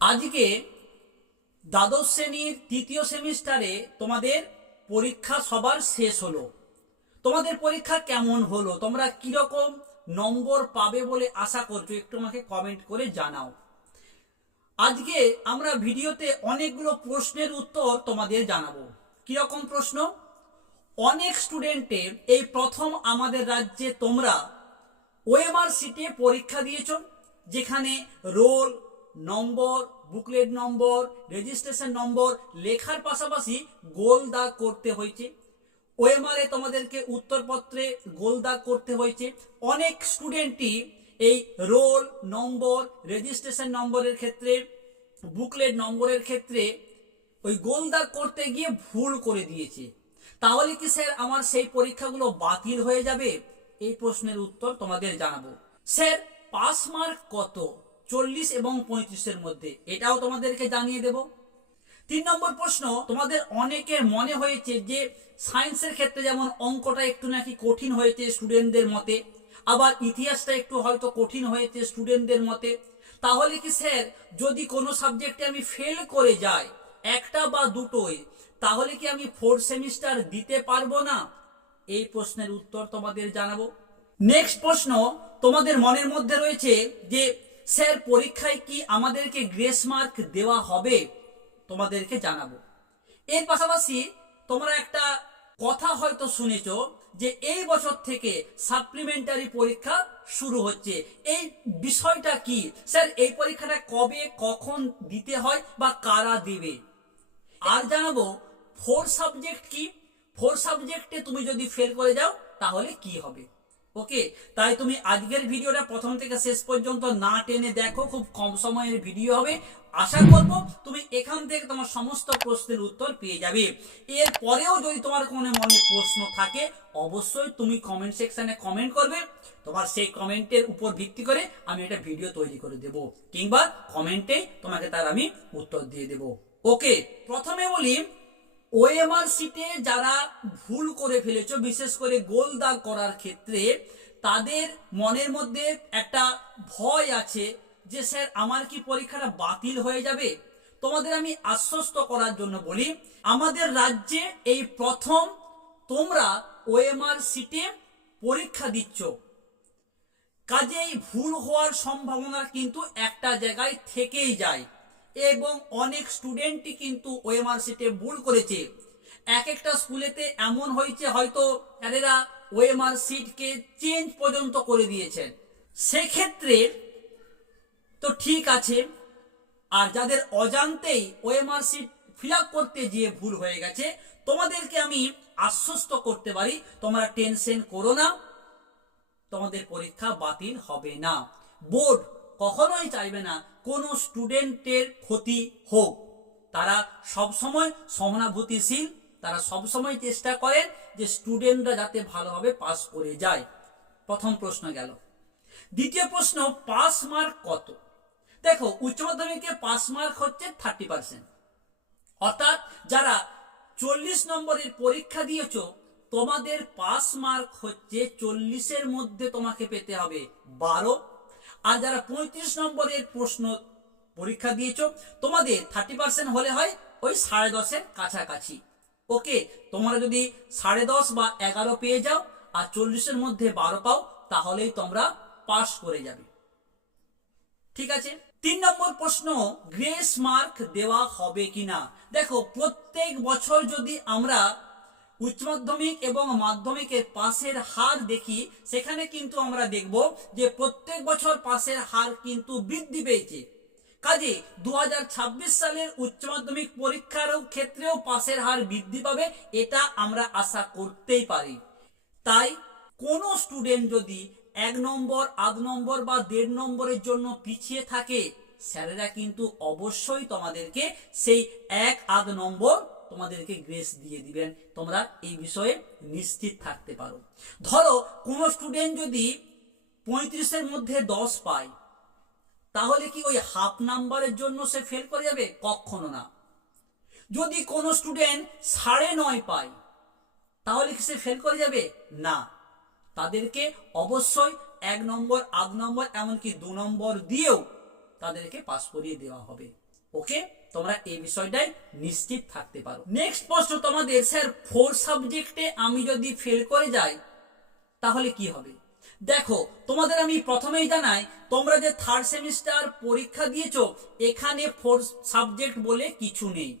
আজকে দ্বাদশ শ্রেণির তৃতীয় সেমিস্টারে তোমাদের পরীক্ষা সবার শেষ হলো। তোমাদের পরীক্ষা কেমন হলো? তোমরা কীরকম নম্বর পাবে বলে আশা করছ? একটু আমাকে কমেন্ট করে জানাও। আজকে আমরা ভিডিওতে অনেকগুলো প্রশ্নের উত্তর তোমাদের জানাব। কীরকম প্রশ্ন? অনেক স্টুডেন্টের এই প্রথম আমাদের রাজ্যে তোমরা ওএমআর সিটে পরীক্ষা দিয়েছ, যেখানে roll number booklet number registration number, লেখার পাশাপাশি গোল দাগ করতে হয়েছে। ওএমআর তোমাদেরকে উত্তরপত্রে গোল দাগ করতে হয়েছে। অনেক স্টুডেন্টই এই রোল নম্বর রেজিস্ট্রেশন নম্বরের ক্ষেত্রে বুকলেট নম্বরের ক্ষেত্রে ওই গোল দাগ করতে গিয়ে ভুল করে দিয়েছে। তাহলে কি স্যার আমার সেই পরীক্ষাগুলো বাতিল হয়ে যাবে? এই প্রশ্নের উত্তর তোমাদের জানাব। স্যার পাস মার্ক কত? চল্লিশ এবং পঁয়ত্রিশের মধ্যে। এটাও তোমাদেরকে জানিয়ে দেব। তিন নম্বর প্রশ্ন, তোমাদের অনেকের মনে হয়েছে যে সায়েন্সের ক্ষেত্রে যেমন অঙ্কটা একটু নাকি কঠিন হয়েছে স্টুডেন্টদের মতে, আবার ইতিহাসটা একটু হয়তো কঠিন হয়েছে স্টুডেন্টদের মতে, তাহলে কি স্যার, যদি কোনো সাবজেক্টে আমি ফেল করে যাই, একটা বা দুটোই, তাহলে কি আমি ফোর্থ সেমিস্টার দিতে পারব না? এই প্রশ্নের উত্তর তোমাদের জানাব। নেক্সট প্রশ্ন, তোমাদের মনের মধ্যে রয়েছে যে স্যার, পরীক্ষায় কি আমাদেরকে গ্রেস মার্ক দেওয়া হবে? তোমাদেরকে জানাব। এর পাশাপাশি তোমরা একটা কথা হয়তো শুনেছো যে এই বছর থেকে সাপ্লিমেন্টারি পরীক্ষা শুরু হচ্ছে। এই বিষয়টা কি? স্যার, এই পরীক্ষাটা কবে, কখন দিতে হয় বা কারা দেবে? আর জানাব ফোর সাবজেক্ট কি? ফোর সাবজেক্টে তুমি যদি ফেল করে যাও, তাহলে কি হবে? ওকে? তাই তুমি আজকের ভিডিওটা প্রথম থেকে শেষ পর্যন্ত না টেনে দেখো, খুব কম সময়ের ভিডিও হবে। আশা করব তুমি এখান থেকে তোমার সমস্ত প্রশ্নের উত্তর পেয়ে যাবে। এর পরেও যদি তোমার কোনো মনে প্রশ্ন থাকে, অবশ্যই তুমি কমেন্ট সেকশনে কমেন্ট করবে। তোমার সেই কমেন্টের উপর ভিত্তি করে আমি একটা ভিডিও তৈরি করে দেব, কিংবা কমেন্টে তোমাকে তার আমি উত্তর দিয়ে দেব। ওকে? প্রথমে বলি ওএমআর সিটে যারা ভুল করে ফেলেছো, বিশেষ করে গোল দাগ করার ক্ষেত্রে, তাদের মনের মধ্যে একটা ভয় আছে যে, স্যার, আমার কি পরীক্ষাটা বাতিল হয়ে যাবে? তোমাদের আমি আশ্বস্ত করার জন্য বলি, আমাদের রাজ্যে এই প্রথম তোমরা ওএমআর সিটে পরীক্ষা দিচ্ছ। কাজেই ভুল হওয়ার সম্ভাবনা কিন্তু একটা জায়গায় থেকেই যায়। এবং অনেক স্টুডেন্টই কিন্তু ওএমআর সিটে ভুল করেছে। এক একটা স্কুলেতে এমন হয়েছে হয়তো স্যারেরা ওএমআর সিটকে চেঞ্জ পর্যন্ত করে দিয়েছেন। সেক্ষেত্রে তো ঠিক আছে, আর যাদের অজান্তেই ওএমআর সিট ফিল করতে গিয়ে ভুল হয়ে গেছে, তোমাদেরকে আমি আশ্বস্ত করতে পারি, তোমরা টেনশন করো না, তোমাদের পরীক্ষা বাতিল হবে না। বোর্ড কখনোই চাইবে না কোনো স্টুডেন্টের ক্ষতি হোক। তারা সবসময় সহানুভূতিশীল, তারা সবসময় চেষ্টা করেন যে স্টুডেন্টরা যাতে ভালোভাবে পাস করে যায়। প্রথম প্রশ্ন গেল। দ্বিতীয় প্রশ্ন পাস মার্ক কত? দেখো, উচ্চ মাধ্যমিকে পাস মার্ক হচ্ছে থার্টি পার্সেন্ট অর্থাৎ যারা চল্লিশ নম্বরের পরীক্ষা দিয়েছ, তোমাদের পাস মার্ক হচ্ছে চল্লিশের মধ্যে তোমাকে পেতে হবে বারো। আর যারা পঁয়ত্রিশ নম্বরের প্রশ্ন পরীক্ষা দিয়েছ, তোমাদের থার্টি পার্সেন্ট হলে হয় ওই সাড়ে দশের কাছাকাছি। ওকে, তোমরা যদি সাড়ে দশ বা এগারো পেয়ে যাও আর চল্লিশের মধ্যে বারো পাও, তাহলেই তোমরা পাস করে যাবে। ঠিক আছে? তিন নম্বর প্রশ্ন, গ্রেস মার্ক দেওয়া হবে কিনা? দেখো, প্রত্যেক বছর যদি আমরা উচ্চ মাধ্যমিক এবং মাধ্যমিকের পাশের হার দেখি, সেখানে কিন্তু আমরা দেখব যে প্রত্যেক বছর পাশের হার কিন্তু বৃদ্ধি পেয়েছে। কাজে দু হাজার ছাব্বিশ সালের উচ্চ মাধ্যমিক পরীক্ষার ক্ষেত্রেও পাশের হার বৃদ্ধি পাবে, এটা আমরা আশা করতেই পারি। তাই কোনো স্টুডেন্ট যদি এক নম্বর, আধ নম্বর বা দেড় নম্বরের জন্য পিছিয়ে থাকে, স্যারেরা কিন্তু অবশ্যই তোমাদেরকে সেই এক, আধ নম্বর তোমাদেরকে গ্রেস দিয়ে দিবেন। তোমরা এই বিষয়ে নিশ্চিত থাকতে পারো। ধরো, কোনো স্টুডেন্ট যদি পঁয়ত্রিশের মধ্যে দশ পায়, তাহলে কি ওই হাফ নাম্বারের জন্য সে ফেল করে যাবে? কখনো না। যদি কোনো স্টুডেন্ট সাড়ে নয় পায়, তাহলে কি সে ফেল করে যাবে? না। তাদেরকে অবশ্যই এক নম্বর, আধ নম্বর, এমনকি দু নম্বর দিয়েও তাদেরকে পাস করিয়ে দেওয়া হবে। ওকে? তোমরা এই বিষয়টাই নিশ্চিত থাকতে পারো। নেক্সট প্রশ্ন তোমাদের, স্যার ফোর সাবজেক্টে আমি যদি ফেল করে যাই, তাহলে কি হবে? দেখো, তোমাদের আমি প্রথমেই জানাই, তোমরা যে থার্ড সেমিস্টার পরীক্ষা দিয়েছ, এখানে ফোর সাবজেক্ট বলে কিছু নেই।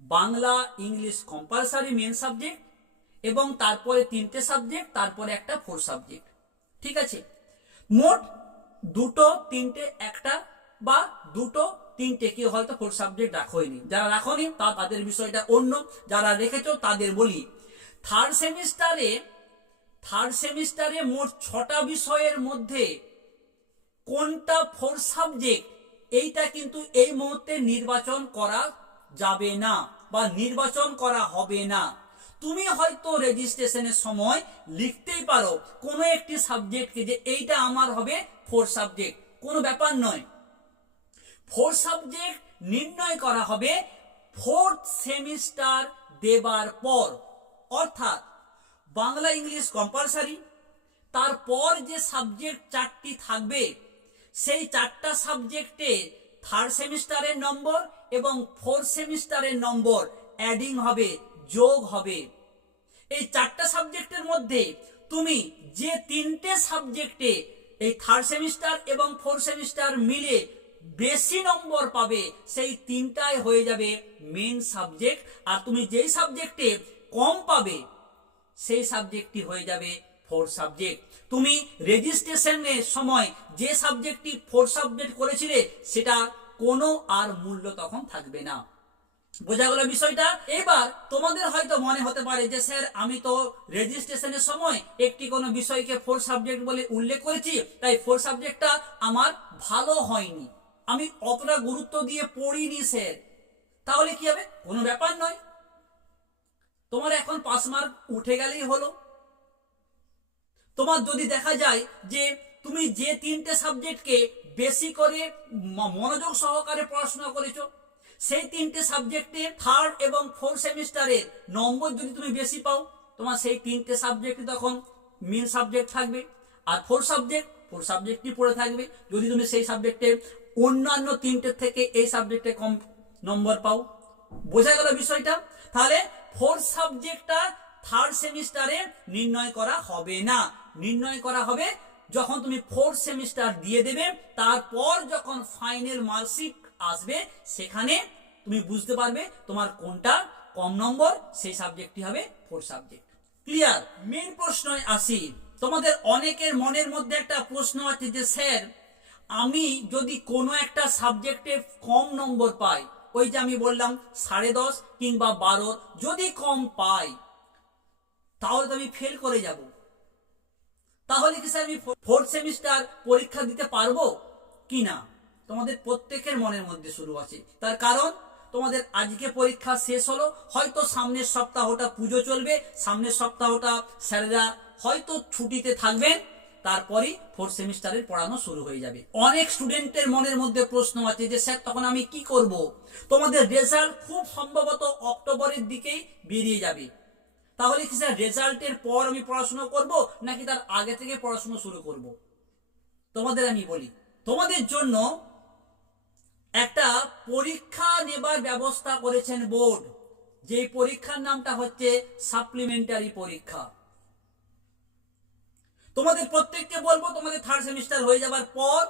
Bangla, English compulsory main subject এবং তারপরে তিনটে সাবজেক্ট তারপরে একটা ফোর সাবজেক্ট ঠিক আছে? মোট দুটো, তিনটে, একটা বা দুটো তিনটে কেউ হয়তো ফোর সাবজেক্ট রাখোয়নি যারা রাখোনি, তা তাদের বিষয়টা অন্য, যারা রেখেছো তাদের বলি। থার্ড সেমিস্টারে থার্ড সেমিস্টারে মোট ছটা বিষয়ের মধ্যে কোনটা ফোর সাবজেক্ট এইটা কিন্তু এই মুহূর্তে নির্বাচন করা যাবে না বা নির্বাচন করা হবে না। তুমি হয়তো রেজিস্ট্রেশনের সময় লিখতেই পারো কোনো একটি সাবজেক্টকে যে এইটা আমার হবে ফোর সাবজেক্ট কোনো ব্যাপার নয়। ফোর সাবজেক্ট নির্ণয় করা হবে ফোর্থ সেমিস্টার দেবার পর। অর্থাৎ বাংলা, ইংলিশ কম্পালসারি তারপর যে সাবজেক্ট চারটি থাকবে, সেই চারটা সাবজেক্টে থার্ড সেমিস্টারের নম্বর এবং ফোর্থ সেমিস্টারের নম্বর অ্যাডিং হবে, যোগ হবে। এই চারটা সাবজেক্টের মধ্যে তুমি যে তিনটে সাবজেক্টে এই থার্ড সেমিস্টার এবং ফোর্থ সেমিস্টার মিলে বেশি নম্বর পাবে, সেই তিনটাই হয়ে যাবে মেন সাবজেক্ট আর তুমি যেই সাবজেক্টে কম পাবে, সেই সাবজেক্টটি হয়ে যাবে ফোর সাবজেক্ট তুমি রেজিস্ট্রেশনের সময় যে সাবজেক্টটি ফোর সাবজেক্ট করেছিলে, সেটা কোনো আর মূল্য তখন থাকবে না। বোঝা গেল বিষয়টা? এবার তোমাদের হয়তো মনে হতে পারে যে, স্যার, আমি তো রেজিস্ট্রেশনের সময় একটি কোনো বিষয়কে ফোর সাবজেক্ট বলে উল্লেখ করেছি, তাই ফোর সাবজেক্টটা আমার ভালো হয়নি। আমি অতটা গুরুত্ব দিয়ে পড়িনি, স্যার। তাহলে কি হবে? কোনো ব্যাপার নয়। তোমার এখন পাস মার্ক উঠে গেলেই হলো। তোমার যদি দেখা যায় যে তুমি যে তিনটে সাবজেক্টকে বেশি করে মনোযোগ সহকারে পড়াশোনা করেছ, সেই তিনটে সাবজেক্টে থার্ড এবং ফোর্থ সেমিস্টারের নম্বর যদি তুমি বেশি পাও, তোমার সেই তিনটে সাবজেক্ট তখন মেন সাবজেক্ট থাকবে। আর ফোর সাবজেক্ট ফোর সাবজেক্টই পড়ে থাকবে। যদি তুমি সেই সাবজেক্টে অন্যান্য তিনটের থেকে এই সাবজেক্টে কম নম্বর পাও। বোঝা গেল বিষয়টা? তাহলে ফোর্থ সাবজেক্টটা থার্ড সেমিস্টারে নির্ণয় করা হবে না। নির্ণয় করা হবে যখন তুমি ফোর্থ সেমিস্টার দিয়ে দেবে, তারপর যখন ফাইনাল মার্কশিট আসবে, সেখানে তুমি বুঝতে পারবে তোমার কোনটা কম নম্বর সেই সাবজেক্টটি হবে ফোর্থ সাবজেক্ট ক্লিয়ার মেন প্রশ্নয় আসি। তোমাদের অনেকের মনের মধ্যে একটা প্রশ্ন আছে যে, স্যার আমি যদি কোনো একটা সাবজেক্টে কম নম্বর পাই, ওই যে আমি বললাম সাড়ে দশ কিংবা বারো, যদি কম পাই, তাহলে তো আমি ফেল করে যাব। তাহলে কি স্যার আমি ফোর্থ সেমিস্টার পরীক্ষা দিতে পারব? কি না? তোমাদের প্রত্যেকের মনের মধ্যে শুরু আছে। তার কারণ, তোমাদের আজকে পরীক্ষা শেষ হলো, হয়তো সামনের সপ্তাহটা পুজো চলবে, সামনের সপ্তাহটা স্যারেরা হয়তো ছুটিতে থাকবেন তারপরই ফোর্থ সেমিস্টারের পড়ানো শুরু হয়ে যাবে। অনেক স্টুডেন্টের মনের মধ্যে প্রশ্ন আছে যে, স্যার, তখন আমি কি করব? তোমাদের রেজাল্ট খুব সম্ভবত অক্টোবরের দিকেই বেরিয়ে যাবে। তাহলে কি স্যার রেজাল্টের পর আমি পড়াশোনা করব, নাকি তার আগে থেকে পড়াশোনা শুরু করব? তোমাদের আমি বলি, তোমাদের জন্য একটা পরীক্ষা নেবার ব্যবস্থা করেছেন বোর্ড। যে পরীক্ষার নামটা হচ্ছে সাপ্লিমেন্টারি পরীক্ষা। তোমাদের প্রত্যেককে বলব, তোমাদের থার্ড সেমিস্টার হয়ে যাবার পর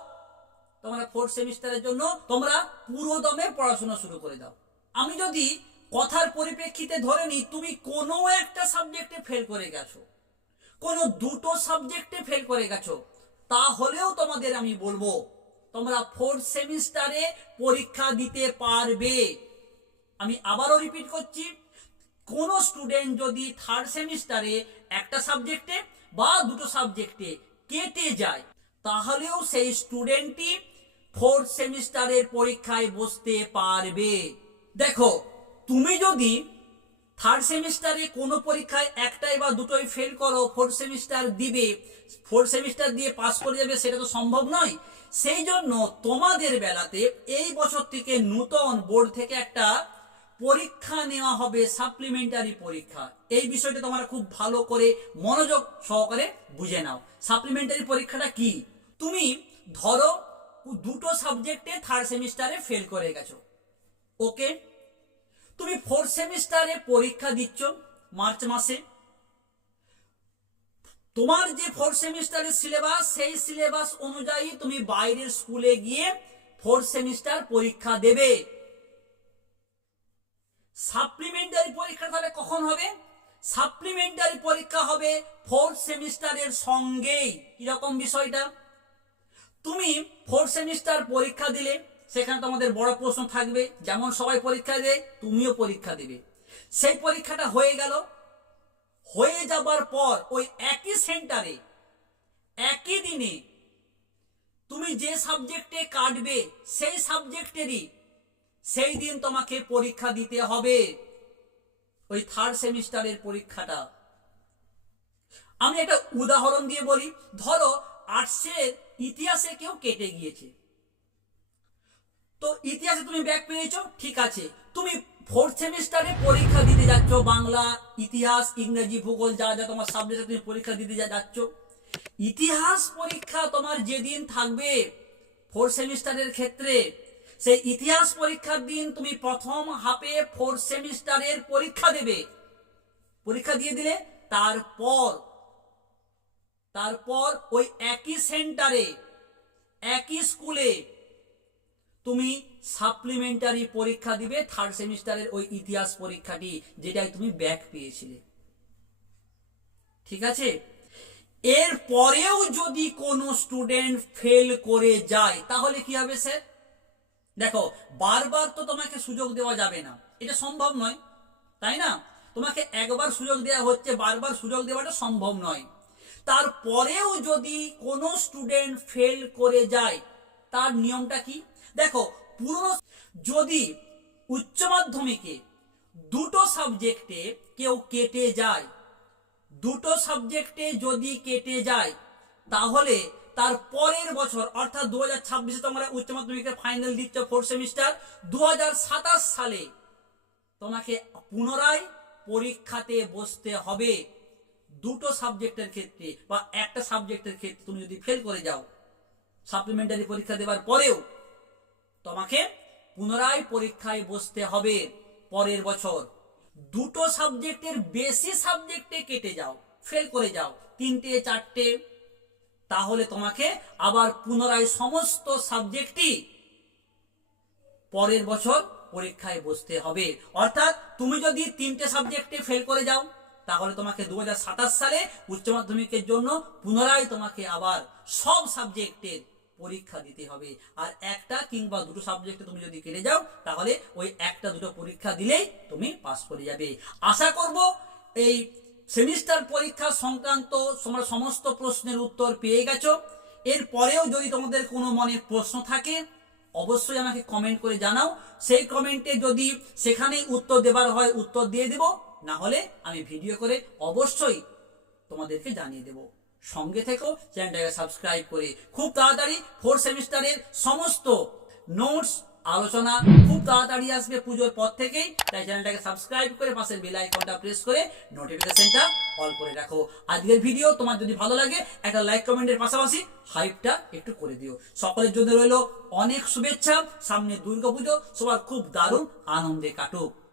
তোমরা ফোর্থ সেমিস্টারের জন্য তোমরা পুরো দমে পড়াশোনা শুরু করে দাও। আমি যদি কথার পরিপ্রেক্ষিতে ধরে নিই, তুমি কোনো একটা সাবজেক্টে ফেল করে গেছো, কোনো দুটো সাবজেক্টে ফেল করে গেছো, তাহলেও তোমাদের আমি বলব, তোমরা ফোর্থ সেমিস্টারে পরীক্ষা দিতে পারবে। আমি আবারও রিপিট করছি, কোন স্টুডেন্ট যদি থার্ড সেমিস্টারে একটা সাবজেক্টে বা দুটো সাবজেক্টে কেটে যায়, তাহলেও সেই স্টুডেন্টটি ফোর্থ সেমিস্টারের পরীক্ষায় বসতে পারবে। দেখো, তুমি যদি থার্ড সেমিস্টারে কোনো পরীক্ষায় একটাই বা দুটোই ফেল করো ফোর্থ সেমিস্টার দিবে ফোর্থ সেমিস্টার দিয়ে পাস করে যাবে, সেটা তো সম্ভব নয়। সেই জন্য তোমাদের বেলাতে এই বছর থেকে নূতন বোর্ড থেকে একটা পরীক্ষা নেওয়া হবে সাপ্লিমেন্টারি পরীক্ষা। এই বিষয়টা তোমরা খুব ভালো করে মনোযোগ সহকারে বুঝে নাও। সাপ্লিমেন্টারি পরীক্ষাটা কি? তুমি ধরো দুটো সাবজেক্টে থার্ড সেমিস্টারে ফেল করে গেছো। ওকে? তুমি ফোর্থ সেমিস্টারে পরীক্ষা দিচ্ছ মার্চ মাসে। তোমার যে ফোর্থ সেমিস্টারের সিলেবাস সেই সিলেবাস অনুযায়ী তুমি বাইরের স্কুলে গিয়ে ফোর্থ সেমিস্টার পরীক্ষা দেবে। সাপ্লিমেন্টারি পরীক্ষা তাহলে কখন হবে? সাপ্লিমেন্টারি পরীক্ষা হবে ফোর্থ সেমিস্টারের সঙ্গেই। কীরকম বিষয়টা? তুমি ফোর্থ সেমিস্টার পরীক্ষা দিলে, সেখানে তোমাদের বড় প্রশ্ন থাকবে, যেমন সবাই পরীক্ষা দেয়, তুমিও পরীক্ষা দিবে। সেই পরীক্ষাটা হয়ে গেল। হয়ে যাবার পর ওই একই সেন্টারে একই দিনে তুমি যে সাবজেক্টে কাটবে, সেই সাবজেক্টেরই সেই দিন তোমাকে পরীক্ষা দিতে হবে। ওই থার্ড সেমিস্টারের পরীক্ষাটা। আমি একটা উদাহরণ দিয়ে বলি, ধরো আর্টসের ইতিহাসে কেউ কেটে গিয়েছে। তো ইতিহাসে তুমি ব্যাক পেয়েছ? ঠিক আছে। তুমি ফোর্থ সেমিস্টারে পরীক্ষা দিতে যাচ্ছ, বাংলা, ইতিহাস, ইংরেজি, ভূগোল, যা যা তোমার সাবজেক্টে তুমি পরীক্ষা দিতে যাচ্ছ। ইতিহাস পরীক্ষা তোমার যেদিন থাকবে ফোর্থ সেমিস্টারের ক্ষেত্রে। সেই ইতিহাস পরীক্ষার দিন তুমি প্রথম হাফে ফোর্থ সেমিস্টারের পরীক্ষা দেবে। পরীক্ষা দিয়ে দিলে তারপর তারপর ওই একই সেন্টারে একই স্কুলে তুমি সাপ্লিমেন্টারি পরীক্ষা দিবে থার্ড সেমিস্টারের ওই ইতিহাস পরীক্ষাটি যেটাই তুমি ব্যাক পেয়েছিলে। ঠিক আছে? এর পরেও যদি কোনো স্টুডেন্ট ফেল করে যায়, তাহলে কি হবে স্যার দেখো, বারবার তো তোমাকে সুযোগ দেওয়া যাবে না। এটা সম্ভব নয়, তাই না? তোমাকে একবার সুযোগ দেওয়া হচ্ছে, বারবার সুযোগ দেওয়াটা সম্ভব নয়। তারপরেও যদি কোনো স্টুডেন্ট ফেল করে যায়, তার নিয়মটা কি? দেখো, পুরনো যদি উচ্চ মাধ্যমিকে দুটো সাবজেক্টে কেউ কেটে যায়, দুটো সাবজেক্টে যদি কেটে যায়, তাহলে তার পরের বছর, অর্থাৎ দু হাজার ছাব্বিশে তোমরা উচ্চ মাধ্যমিকের ফাইনাল দিচ্ছ ফোর্থ সেমিস্টার দু হাজার সাতাশ সালে তোমাকে পুনরায় পরীক্ষাতে বসতে হবে। দুটো সাবজেক্টের ক্ষেত্রে বা একটা সাবজেক্টের ক্ষেত্রে তুমি যদি ফেল করে যাও সাপ্লিমেন্টারি পরীক্ষা দেওয়ার পরেও তোমাকে পুনরায় পরীক্ষায় বসতে হবে পরের বছর। দুটো সাবজেক্টের বেশি সাবজেক্টে কেটে যাও ফেল করে যাও, তিনটে, চারটে তাহলে তোমাকে আবার পুনরায় সমস্ত সাবজেক্টই পরের বছর পরীক্ষায় বসতে হবে। অর্থাৎ তুমি যদি তিনটে সাবজেক্টে ফেল করে যাও, তাহলে তোমাকে দু হাজার সাতাশ সালে উচ্চ মাধ্যমিকের জন্য পুনরায় তোমাকে আবার সব সাবজেক্টের পরীক্ষা দিতে হবে। আর একটা কিংবা দুটো সাবজেক্টে তুমি যদি কেটে যাও, তাহলে ওই একটা দুটো পরীক্ষা দিলেই তুমি পাস করে যাবে। আশা করব এই সেমিস্টার পরীক্ষা সংক্রান্ত তোমরা সমস্ত প্রশ্নের উত্তর পেয়ে গেছো। এরপরেও যদি তোমাদের কোনো মনে প্রশ্ন থাকে, অবশ্যই আমাকে কমেন্ট করে জানাও। সেই কমেন্টে যদি সেখানেই উত্তর দেবার হয়, উত্তর দিয়ে দেব। না হলে আমি ভিডিও করে অবশ্যই তোমাদেরকে জানিয়ে দেব। সঙ্গে থেকেও চ্যানেলটাকে সাবস্ক্রাইব করে খুব তাড়াতাড়ি ফোর্থ সেমিস্টারের সমস্ত নোটস আলোচনা খুব তাড়াতাড়ি আসবে পুজোর পর থেকেই, তাই চ্যানেলটাকে সাবস্ক্রাইব করে পাশের বেল আইকনটা প্রেস করে নোটিফিকেশনটা অল করে রাখো। আজকের ভিডিও তোমার যদি ভালো লাগে, একটা লাইক কমেন্টের পাশাপাশি হাইপটা একটু করে দিও। সকলের জন্য রইল অনেক শুভেচ্ছা, সামনে দুর্গাপুজো, সবার খুব দারুণ আনন্দে কাটুক।